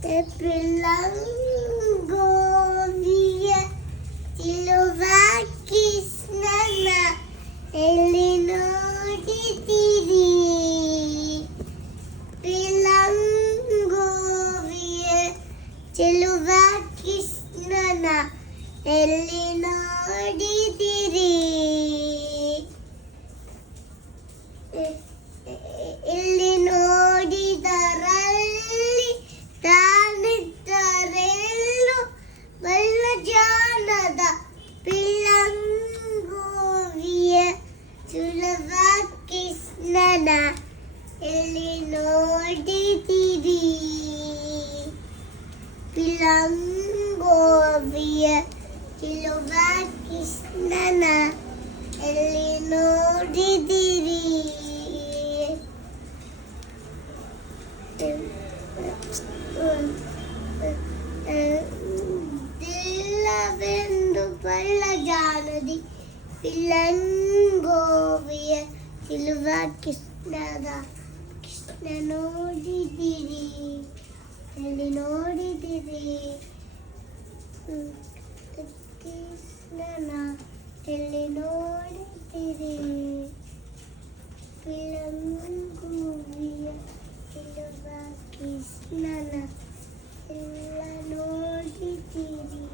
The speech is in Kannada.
ಪಿಲ್ಲಂಗೋವಿಯ ತಿಳುವ ಕೃಷ್ಣನ ಎಲ್ಲಿ ನೋಡಿದಿರಿ ಪಿಲ್ಲಂಗೋವಿಯ ಚೆಲುವ ಕೃಷ್ಣನ ಎಲ್ಲಿ ನೋಡಿದಿರಿ ಇಲ್ಲಿ ನೋಡಿದರಲ್ಲಿ ತಾನಿದ್ದರೆಲ್ಲೂ ಬಲ್ಲ ಜಾನದ ಪಿಲ್ಲಂಗೋವಿಯ ಸುಲಭ ಕೃಷ್ಣನ ಎಲ್ಲಿ ನೋಡಿದಿರಿ ಪಿಲ್ಲಂಗೋವಿಯ ಸುಲಭ ಕೃಷ್ಣನ ಎಲ್ಲಿ ನೋಡಿದಿರಿ ದಿಲ್ಲವೆಂದು ಬಲ್ಲ ಜಾನದಿ ಪಿಲ್ಲಂಗೋವಿಯ ಸಿಲುವ ಕೃಷ್ಣ ನೋಡಿದಿರಿ ಎಲ್ಲಿ ನೋಡಿದಿರಿ ಕೃಷ್ಣನ ಎಲ್ಲಿ ನೋಡಿದಿರಿ ಪಿಲ್ಲಂಗೋವಿಯ ಸಿಲುವ ಕೃಷ್ಣನ ಎಲ್ಲ ನೋಡಿದಿರಿ